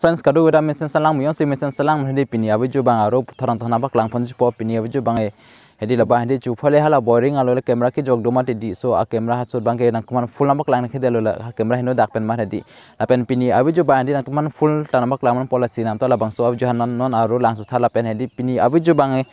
Friends kadu weda mesen salang muyong si mesen salang hedi pini abu ju bang aro thoran thona bak lang phon po pini abu ju bang hedi laba hedi chu phole hala boring alo le camera ki jog doma te di so a camera ha sud bang ke nang kuman full nambak lang khede lo la camera hino dak pen mar hedi la pen pini abu ju bang hedi nang kuman full tanambak lang man policy nam to la bang so abu ju hanan non aro lang su thala pen hedi pini abu ju bang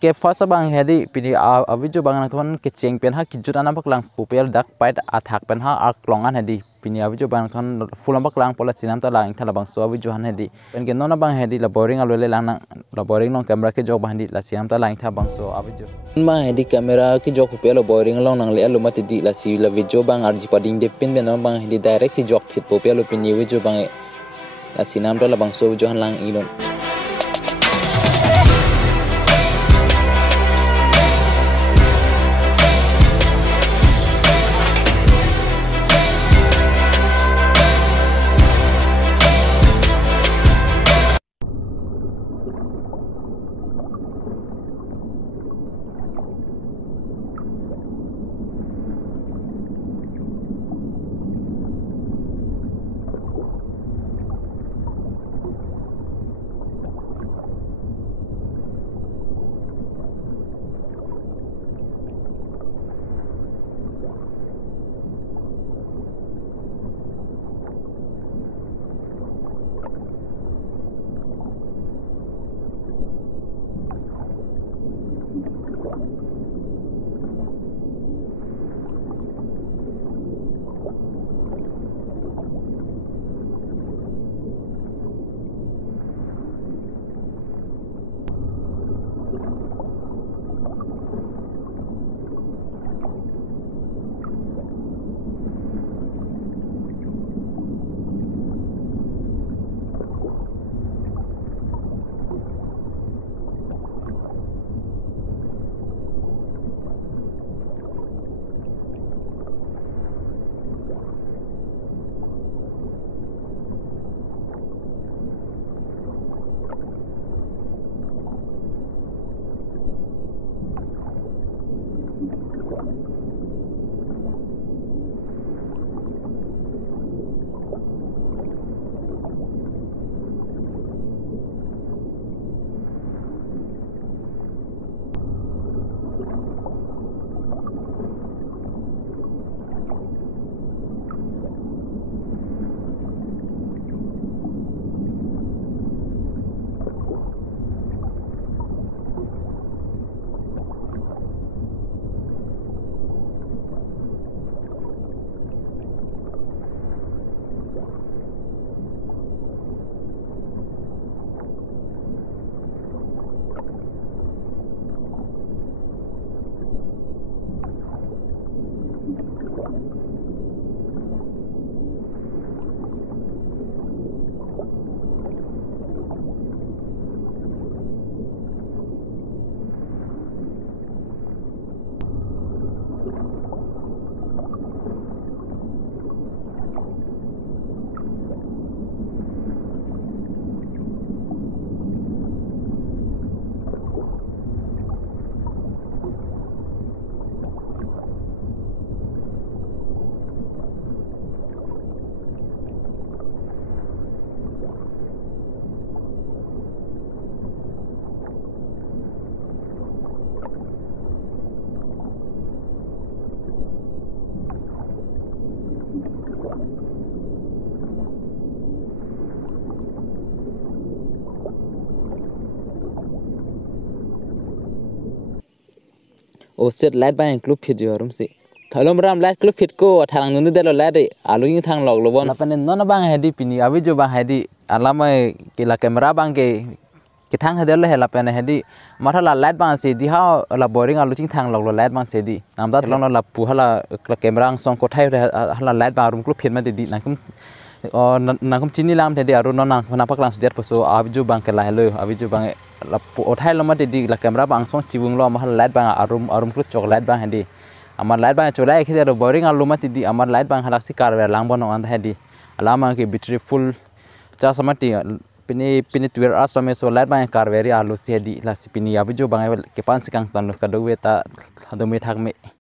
ke first bang hedi pini abu ju bang nang thon ke cheng pen ha ki ju tanambak lang pupel dak pait athak pen ha ak longan hedi pini abu ju bang thon full nambak lang policy nam to lang thala bang so abu ju han hedi pen ke nona bang hedi la boring alo le lang nang la boring nong camera ke jog bang hedi la siam ta lang tha bang so abu ju ma hedi camera ke jog pupel boring long nang le alu mati di la si la video bang arji pading de pin be no bang hedi direct si jog fit pupel pini abu ju bang la sinam to la bang so ju han lang ilon o set light bang club fit yo rum si thalom ram light club fit ko thang nu de lo light alu yin thang log lo bon la pen non bang hedi pini abu ju bang hedi alama ke la camera bang ke thang hede lo hela pen hedi mathala light bang se di ha la boring alu ching thang log lo light bang se di nam da long la pu hala camera song ko thai hala light bang rum club fit ma di nakum nangkum chini lam thedi aru non nang na pak lang sudiat poso abu ju bang ke la helo abu ju bang la othai lo ma di la camera bang song chiwung lo ma light bang arum klu chocolate bang hedi amar light bang cholai khide ro boring alu ma di amar light bang halaksi karwer lang bono and hedi alama ke battery full cha samati pini 12 hours me so light bang karweri alu si hedi la si pini abu ju bang ke pan sikang tan lo kadu weta hadu me thak me